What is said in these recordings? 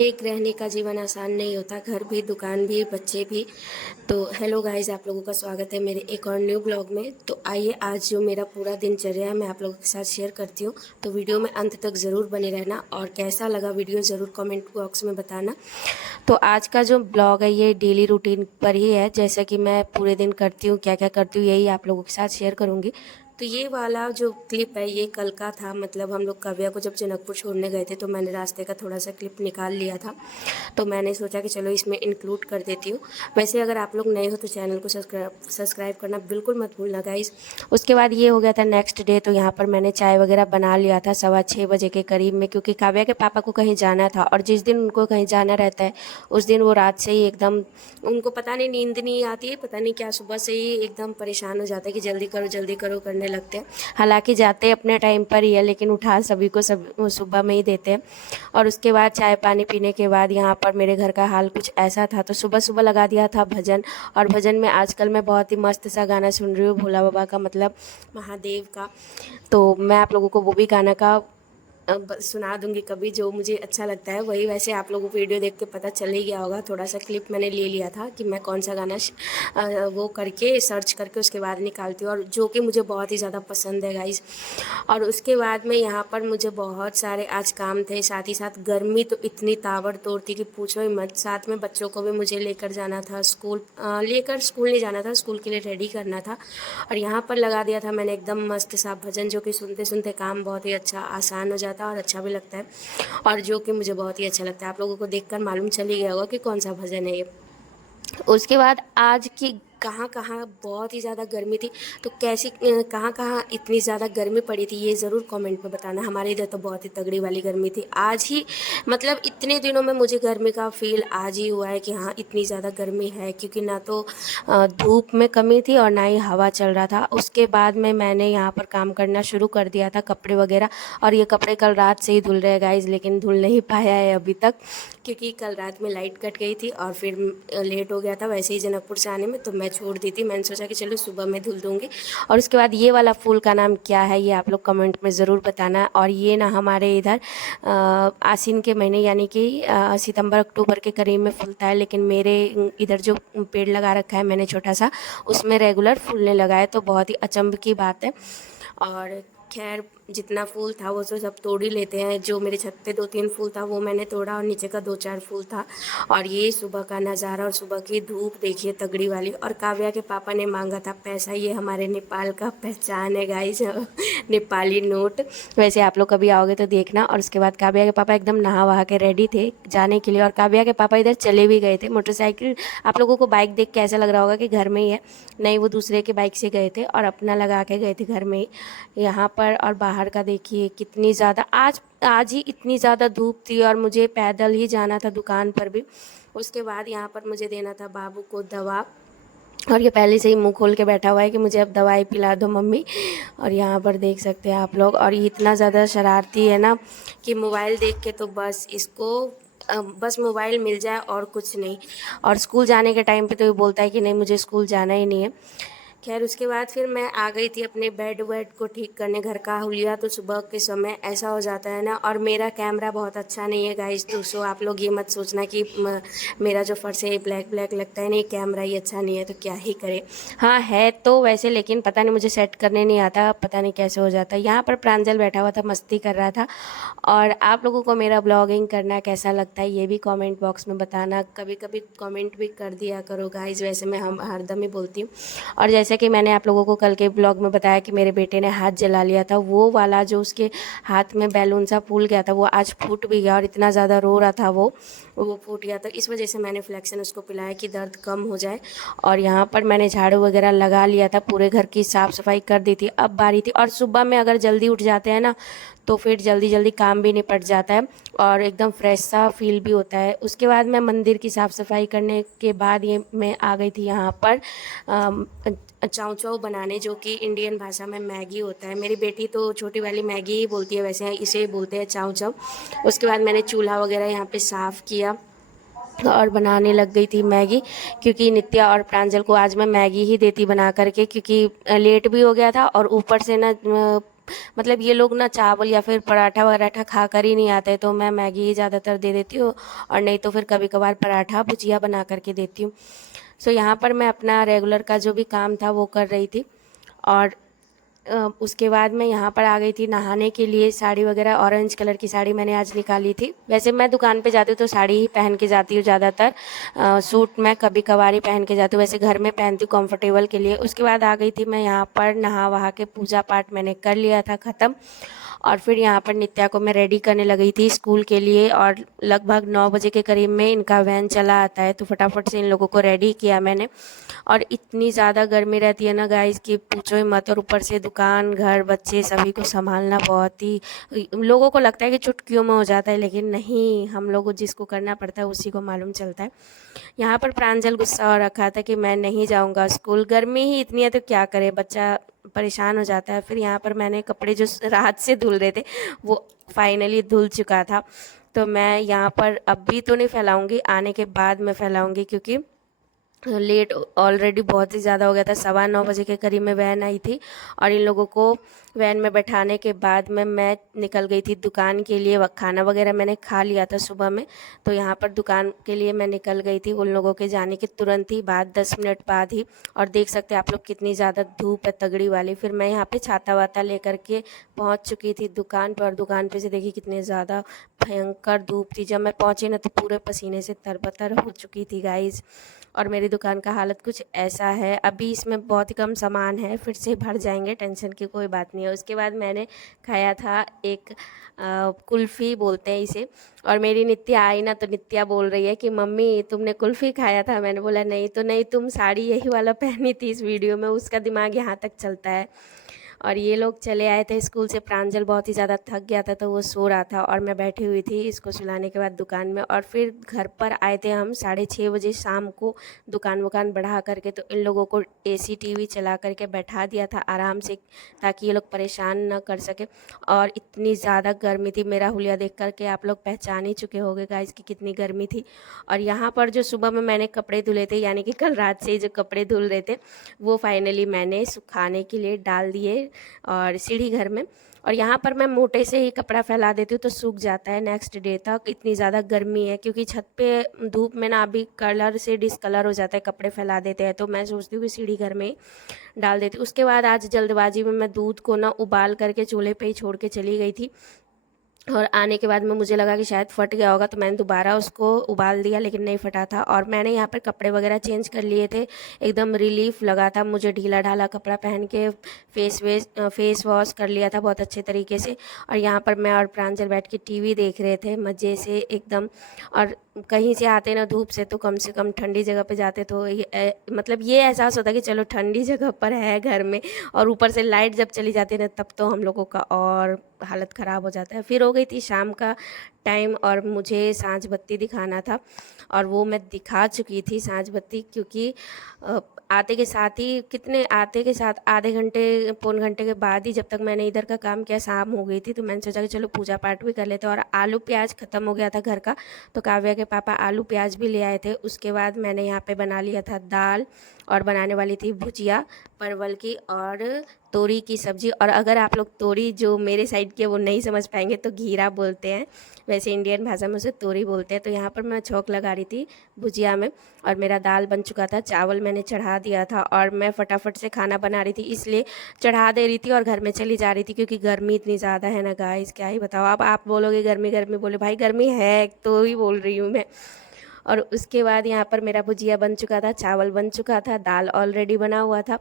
एक रहने का जीवन आसान नहीं होता, घर भी, दुकान भी, बच्चे भी। तो हेलो गाइस, आप लोगों का स्वागत है मेरे एक और न्यू ब्लॉग में। तो आइए आज जो मेरा पूरा दिनचर्या है मैं आप लोगों के साथ शेयर करती हूँ। तो वीडियो में अंत तक ज़रूर बने रहना और कैसा लगा वीडियो ज़रूर कमेंट बॉक्स में बताना। तो आज का जो ब्लॉग है ये डेली रूटीन पर ही है, जैसा कि मैं पूरे दिन करती हूँ, क्या क्या करती हूँ, यही आप लोगों के साथ शेयर करूँगी। तो ये वाला जो क्लिप है ये कल का था, मतलब हम लोग काव्या को जब जनकपुर छोड़ने गए थे तो मैंने रास्ते का थोड़ा सा क्लिप निकाल लिया था। तो मैंने सोचा कि चलो इसमें इंक्लूड कर देती हूँ। वैसे अगर आप लोग नए हो तो चैनल को सब्सक्राइब करना बिल्कुल मत भूलना गाइस। उसके बाद ये हो गया था नेक्स्ट डे, तो यहाँ पर मैंने चाय वगैरह बना लिया था 6:15 बजे के करीब में, क्योंकि काव्या के पापा को कहीं जाना था और जिस दिन उनको कहीं जाना रहता है उस दिन वो रात से ही एकदम, उनको पता नहीं नींद नहीं आती है, पता नहीं क्या, सुबह से ही एकदम परेशान हो जाता है कि जल्दी करो करने लगते हैं। हालांकि जाते अपने टाइम पर ही है लेकिन उठा सभी को सब सुबह में ही देते हैं। और उसके बाद चाय पानी पीने के बाद यहाँ पर मेरे घर का हाल कुछ ऐसा था, तो सुबह सुबह लगा दिया था भजन। और भजन में आजकल मैं बहुत ही मस्त सा गाना सुन रही हूँ, भोला बाबा का, मतलब महादेव का। तो मैं आप लोगों को वो भी गाना का सुना दूंगी कभी, जो मुझे अच्छा लगता है वही। वैसे आप लोगों को वीडियो देख के पता चल ही गया होगा, थोड़ा सा क्लिप मैंने ले लिया था कि मैं कौन सा गाना वो करके सर्च करके उसके बाद निकालती हूँ, और जो कि मुझे बहुत ही ज़्यादा पसंद है गाइस। और उसके बाद में यहाँ पर मुझे बहुत सारे आज काम थे, साथ ही साथ गर्मी तो इतनी ताबड़तोड़ थी कि पूछो ही मत। साथ में बच्चों को भी मुझे लेकर जाना था स्कूल, लेकर स्कूल नहीं जाना था, स्कूल के लिए रेडी करना था। और यहाँ पर लगा दिया था मैंने एकदम मस्त सा भजन, जो कि सुनते सुनते काम बहुत ही अच्छा आसान हो जाता है और अच्छा भी लगता है, और जो कि मुझे बहुत ही अच्छा लगता है। आप लोगों को देखकर मालूम चल ही गया होगा कि कौन सा भजन है ये। उसके बाद आज की कहाँ कहाँ बहुत ही ज़्यादा गर्मी थी, तो कैसी कहाँ कहाँ इतनी ज़्यादा गर्मी पड़ी थी ये ज़रूर कमेंट में बताना। हमारे इधर तो बहुत ही तगड़ी वाली गर्मी थी आज ही, मतलब इतने दिनों में मुझे गर्मी का फील आज ही हुआ है कि हाँ इतनी ज़्यादा गर्मी है, क्योंकि ना तो धूप में कमी थी और ना ही हवा चल रहा था। उसके बाद में मैंने यहाँ पर काम करना शुरू कर दिया था, कपड़े वगैरह। और ये कपड़े कल रात से ही धुल रहे हैं गाइज, लेकिन धुल नहीं पाया है अभी तक, क्योंकि कल रात में लाइट कट गई थी और फिर लेट हो गया था वैसे ही जनकपुर से आने में, तो मैं छोड़ दी थी। मैंने सोचा कि चलो सुबह में धुल दूँगी। और उसके बाद ये वाला फूल का नाम क्या है ये आप लोग कमेंट में ज़रूर बताना। और ये ना हमारे इधर आसीन के महीने यानी कि सितंबर अक्टूबर के करीब में फूलता है, लेकिन मेरे इधर जो पेड़ लगा रखा है मैंने छोटा सा, उसमें रेगुलर फूलने लगा है, तो बहुत ही अचंभ की बात है। और खैर जितना फूल था वो तो सब तोड़ ही लेते हैं। जो मेरे छत पे 2-3 फूल था वो मैंने तोड़ा, और नीचे का 2-4 फूल था। और ये सुबह का नज़ारा और सुबह की धूप देखिए तगड़ी वाली। और काव्या के पापा ने मांगा था पैसा, ये हमारे नेपाल का पहचान है गाइस, नेपाली नोट। वैसे आप लोग कभी आओगे तो देखना। और उसके बाद काव्या के पापा एकदम नहा वहा के रेडी थे जाने के लिए, और काव्या के पापा इधर चले भी गए थे मोटरसाइकिल। आप लोगों को बाइक देख के ऐसा लग रहा होगा कि घर में ही है, नहीं वो दूसरे के बाइक से गए थे और अपना लगा के गए थे घर में ही यहाँ पर। और बाहर का देखिए कितनी ज़्यादा, आज आज ही इतनी ज़्यादा धूप थी और मुझे पैदल ही जाना था दुकान पर भी। उसके बाद यहाँ पर मुझे देना था बाबू को दवा, और ये पहले से ही मुंह खोल के बैठा हुआ है कि मुझे अब दवाई पिला दो मम्मी। और यहाँ पर देख सकते हैं आप लोग, और ये इतना ज़्यादा शरारती है ना कि मोबाइल देख के तो बस इसको बस मोबाइल मिल जाए और कुछ नहीं। और स्कूल जाने के टाइम पे तो ये बोलता है कि नहीं मुझे स्कूल जाना ही नहीं है। खैर उसके बाद फिर मैं आ गई थी अपने बेड वेड को ठीक करने, घर का हुलिया तो सुबह के समय ऐसा हो जाता है ना। और मेरा कैमरा बहुत अच्छा नहीं है गाइस, तो सो आप लोग ये मत सोचना कि मेरा जो फर्श है ब्लैक ब्लैक लगता है, नहीं कैमरा ही अच्छा नहीं है तो क्या ही करे। हाँ है तो वैसे, लेकिन पता नहीं मुझे सेट करने नहीं आता, पता नहीं कैसे हो जाता है। यहाँ पर प्रांजल बैठा हुआ था मस्ती कर रहा था। और आप लोगों को मेरा ब्लॉगिंग करना कैसा लगता है ये भी कमेंट बॉक्स में बताना, कभी कभी कमेंट भी कर दिया करो गाइस, वैसे मैं हम हरदम ही बोलती हूँ। और जैसे कि मैंने आप लोगों को कल के ब्लॉग में बताया कि मेरे बेटे ने हाथ जला लिया था, वो वाला जो उसके हाथ में बैलून सा फूल गया था वो आज फूट भी गया, और इतना ज़्यादा रो रहा था वो फूट गया। तो इस वजह से मैंने फ्लेक्सन उसको पिलाया कि दर्द कम हो जाए। और यहाँ पर मैंने झाड़ू वगैरह लगा लिया था, पूरे घर की साफ़ सफाई कर दी थी, अब बारी थी। और सुबह में अगर जल्दी उठ जाते हैं ना तो फिर जल्दी जल्दी काम भी निपट जाता है और एकदम फ्रेश सा फील भी होता है। उसके बाद मैं मंदिर की साफ़ सफाई करने के बाद ये मैं आ गई थी यहाँ पर चाउ चाउ बनाने, जो कि इंडियन भाषा में मैगी होता है। मेरी बेटी तो छोटी वाली मैगी ही बोलती है, वैसे इसे बोलते हैं चाउ चाउ। उसके बाद मैंने चूल्हा वगैरह यहाँ पे साफ़ किया और बनाने लग गई थी मैगी, क्योंकि नित्या और प्रांजल को आज मैं मैगी ही देती बना करके, क्योंकि लेट भी हो गया था और ऊपर से ना मतलब ये लोग ना चावल या फिर पराठा वराठा खा कर ही नहीं आते, तो मैं मैगी ही ज़्यादातर दे देती हूँ, और नहीं तो फिर कभी कभार पराठा भुजिया बना करके देती हूँ। सो यहाँ पर मैं अपना रेगुलर का जो भी काम था वो कर रही थी। और उसके बाद मैं यहाँ पर आ गई थी नहाने के लिए। साड़ी वगैरह, ऑरेंज कलर की साड़ी मैंने आज निकाली थी। वैसे मैं दुकान पे जाती हूँ तो साड़ी ही पहन के जाती हूँ ज़्यादातर। सूट मैं कभी कभार ही पहन के जाती हूँ, वैसे घर में पहनती हूँ कंफर्टेबल के लिए। उसके बाद आ गई थी मैं यहाँ पर, नहा वहा के पूजा पाठ मैंने कर लिया था ख़त्म। और फिर यहाँ पर नित्या को मैं रेडी करने लगी थी स्कूल के लिए, और लगभग 9 बजे के करीब में इनका वैन चला आता है, तो फटाफट से इन लोगों को रेडी किया मैंने। और इतनी ज़्यादा गर्मी रहती है ना गाइस कि पूछो ही मत, और ऊपर से दुकान, घर, बच्चे सभी को संभालना बहुत ही, लोगों को लगता है कि चुटकियों में हो जाता है, लेकिन नहीं, हम लोगों को जिसको करना पड़ता है उसी को मालूम चलता है। यहाँ पर प्रांजल गुस्सा हो रखा था कि मैं नहीं जाऊँगा स्कूल, गर्मी ही इतनी है तो क्या करे, बच्चा परेशान हो जाता है। फिर यहाँ पर मैंने कपड़े जो रात से धुल रहे थे वो फाइनली धुल चुका था, तो मैं यहाँ पर अभी तो नहीं फैलाऊंगी, आने के बाद मैं फैलाऊंगी, क्योंकि लेट ऑलरेडी बहुत ही ज़्यादा हो गया था। 9:15 बजे के करीब में वैन आई थी, और इन लोगों को वैन में बैठाने के बाद में मैं निकल गई थी दुकान के लिए। खाना वगैरह मैंने खा लिया था सुबह में, तो यहाँ पर दुकान के लिए मैं निकल गई थी उन लोगों के जाने के तुरंत ही बाद, 10 मिनट बाद ही। और देख सकते हैं आप लोग कितनी ज़्यादा धूप है, तगड़ी वाली। फिर मैं यहाँ पे छाता वाता लेकर के पहुँच चुकी थी दुकान पर, और दुकान पे से देखी कितनी ज़्यादा भयंकर धूप थी। जब मैं पहुँची ना तो पूरे पसीने से तरबतर हो चुकी थी गाइज़। और मेरी दुकान का हालत कुछ ऐसा है। अभी इसमें बहुत ही कम सामान है, फिर से भर जाएंगे, टेंशन की कोई बात नहीं है। उसके बाद मैंने खाया था एक कुल्फ़ी बोलते हैं इसे, और मेरी नित्या आई ना तो नित्या बोल रही है कि मम्मी तुमने कुल्फ़ी खाया था। मैंने बोला नहीं तो नहीं, तुम साड़ी यही वाला पहनी थी इस वीडियो में, उसका दिमाग यहाँ तक चलता है। और ये लोग चले आए थे स्कूल से। प्रांजल बहुत ही ज़्यादा थक गया था तो वो सो रहा था, और मैं बैठी हुई थी इसको सुलाने के बाद दुकान में। और फिर घर पर आए थे हम 6:30 बजे शाम को, दुकान वुकान बढ़ा करके। तो इन लोगों को एसी टीवी चला करके बैठा दिया था आराम से, ताकि ये लोग परेशान ना कर सके। और इतनी ज़्यादा गर्मी थी, मेरा हुलिया देख करके आप लोग पहचान ही चुके होंगे गाइस कि कितनी गर्मी थी। और यहाँ पर जो सुबह में मैंने कपड़े धुले थे, यानी कि कल रात से ही जो कपड़े धुल रहे थे, वो फाइनली मैंने सुखाने के लिए डाल दिए और सीढ़ी घर में। और यहाँ पर मैं मोटे से ही कपड़ा फैला देती हूँ तो सूख जाता है नेक्स्ट डे तक। इतनी ज़्यादा गर्मी है, क्योंकि छत पे धूप में ना अभी कलर से डिसकलर हो जाता है कपड़े फैला देते हैं, तो मैं सोचती हूँ कि सीढ़ी घर में डाल देती हूँ। उसके बाद आज जल्दबाजी में मैं दूध को ना उबाल करके चूल्हे पे ही छोड़ के चली गई थी, और आने के बाद में मुझे लगा कि शायद फट गया होगा, तो मैंने दोबारा उसको उबाल दिया, लेकिन नहीं फटा था। और मैंने यहाँ पर कपड़े वगैरह चेंज कर लिए थे, एकदम रिलीफ लगा था मुझे, ढीला ढाला कपड़ा पहन के फेस वॉश कर लिया था बहुत अच्छे तरीके से। और यहाँ पर मैं और प्रांजल बैठ के टीवी देख रहे थे मज़े से एकदम। और कहीं से आते ना धूप से, तो कम से कम ठंडी जगह पे जाते तो मतलब ये एहसास होता कि चलो ठंडी जगह पर है घर में। और ऊपर से लाइट जब चली जाती है ना, तब तो हम लोगों का और हालत ख़राब हो जाता है। फिर हो गई थी शाम का टाइम, और मुझे सांझ बत्ती दिखाना था, और वो मैं दिखा चुकी थी सांझ बत्ती, क्योंकि आते के साथ ही, कितने आते के साथ आधे घंटे पौन घंटे के बाद ही, जब तक मैंने इधर का काम किया शाम हो गई थी। तो मैंने सोचा कि चलो पूजा पाठ भी कर लेते। और आलू प्याज ख़त्म हो गया था घर का, तो काव्या के पापा आलू प्याज भी ले आए थे। उसके बाद मैंने यहाँ पे बना लिया था दाल, और बनाने वाली थी भुजिया परवल की और तोरी की सब्ज़ी। और अगर आप लोग तोरी जो मेरे साइड के वो नहीं समझ पाएंगे तो घीरा बोलते हैं, वैसे इंडियन भाषा में उसे तोरी बोलते हैं। तो यहाँ पर मैं छौंक लगा रही थी भुजिया में, और मेरा दाल बन चुका था, चावल मैंने चढ़ा दिया था। और मैं फटाफट से खाना बना रही थी, इसलिए चढ़ा दे रही थी और घर में चली जा रही थी, क्योंकि गर्मी इतनी ज़्यादा है ना गाइस, क्या ही बताओ। अब आप बोलोगे गर्मी गर्मी, बोले भाई गर्मी है तो ही बोल रही हूँ मैं। और उसके बाद यहाँ पर मेरा भुजिया बन चुका था, चावल बन चुका था, दाल ऑलरेडी बना हुआ था।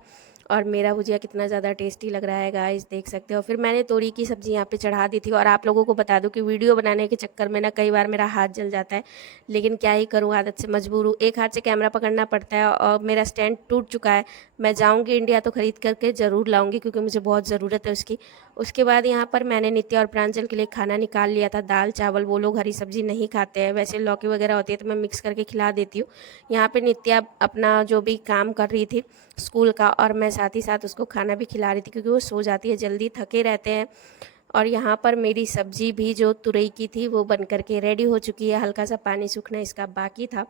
और मेरा भुजिया कितना ज़्यादा टेस्टी लग रहा है गाइस, देख सकते हो। फिर मैंने तोरी की सब्ज़ी यहाँ पे चढ़ा दी थी। और आप लोगों को बता दूं कि वीडियो बनाने के चक्कर में ना कई बार मेरा हाथ जल जाता है, लेकिन क्या ही करूँ, आदत से मजबूर हूँ। एक हाथ से कैमरा पकड़ना पड़ता है, और मेरा स्टैंड टूट चुका है। मैं जाऊँगी इंडिया तो ख़रीद करके ज़रूर लाऊँगी, क्योंकि मुझे बहुत ज़रूरत है उसकी। उसके बाद यहाँ पर मैंने नित्या और प्रांजल के लिए खाना निकाल लिया था, दाल चावल। वो लोग हरी सब्ज़ी नहीं खाते हैं, वैसे लौकी वगैरह होती है तो मैं मिक्स करके खिला देती हूँ। यहाँ पे नित्या अपना जो भी काम कर रही थी स्कूल का, और मैं साथ ही साथ उसको खाना भी खिला रही थी, क्योंकि वो सो जाती है जल्दी, थके रहते हैं। और यहाँ पर मेरी सब्ज़ी भी जो तुरई की थी वो बन करके रेडी हो चुकी है, हल्का सा पानी सूखना इसका बाकी था।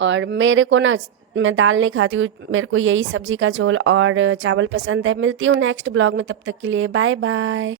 और मेरे को ना मैं दाल नहीं खाती हूँ, मेरे को यही सब्जी का झोल और चावल पसंद है। मिलती हूँ नेक्स्ट ब्लॉग में, तब तक के लिए बाय बाय।